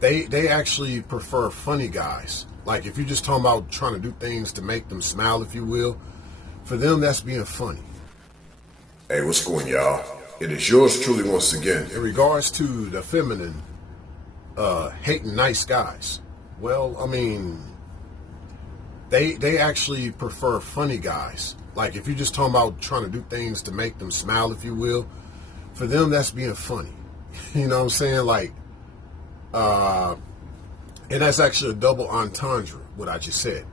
They actually prefer funny guys. Like if you're just talking about trying to do things to make them smile, if you will, for them that's being funny. Hey, what's going, y'all? It is yours truly once again. In regards to the feminine hating nice guys, well, I mean, they actually prefer funny guys. Like if you're just talking about trying to do things to make them smile, if you will, for them that's being funny. You know what I'm saying? Like, and that's actually a double entendre, what I just said.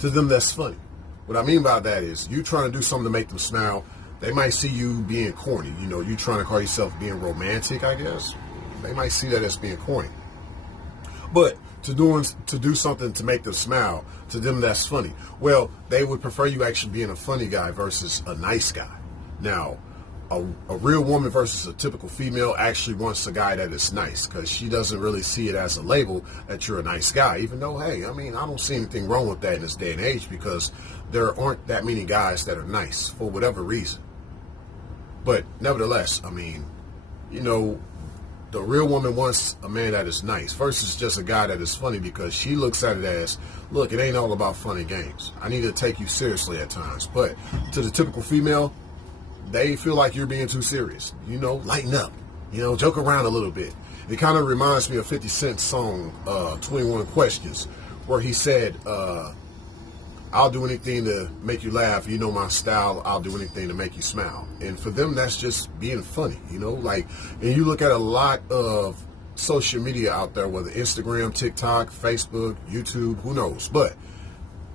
To them, that's funny. What I mean by that is you trying to do something to make them smile. They might see you being corny. You know, you trying to call yourself being romantic, I guess. They might see that as being corny. But to do something to make them smile, to them, that's funny. Well, they would prefer you actually being a funny guy versus a nice guy. Now, a real woman versus a typical female actually wants a guy that is nice because she doesn't really see it as a label that you're a nice guy, even though, hey, I mean, I don't see anything wrong with that in this day and age because there aren't that many guys that are nice for whatever reason. But nevertheless, I mean, you know, the real woman wants a man that is nice versus just a guy that is funny because she looks at it as, look, it ain't all about fun and games. I need to take you seriously at times. But to the typical female, they feel like you're being too serious. You know, lighten up. You know, joke around a little bit. It kind of reminds me of 50 Cent's song, 21 Questions, where he said, I'll do anything to make you laugh. You know my style. I'll do anything to make you smile. And for them, that's just being funny, you know? Like, and you look at a lot of social media out there, whether Instagram, TikTok, Facebook, YouTube, who knows. But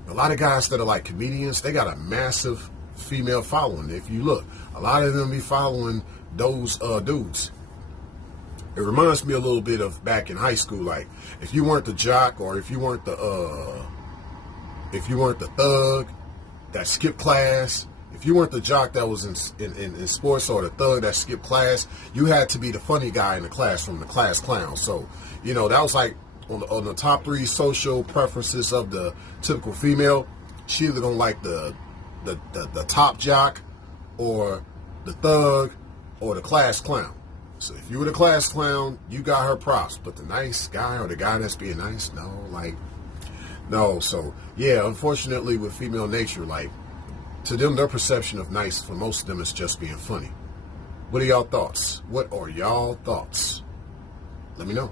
a lot of guys that are like comedians, they got a massive female following. If you look, a lot of them be following those dudes. It reminds me a little bit of back in high school. Like, if you weren't the jock or if you weren't the thug that skipped class, if you weren't the jock that was in sports or the thug that skipped class, you had to be the funny guy in the class from the class clown. So, you know, that was like on the top 3 social preferences of the typical female. She either gonna like the top jock or the thug or the class clown. So if you were the class clown, you got her props. But the nice guy or the guy that's being nice, no. So yeah, unfortunately with female nature, like, to them, their perception of nice for most of them is just being funny. What are y'all thoughts? What are y'all thoughts? Let me know.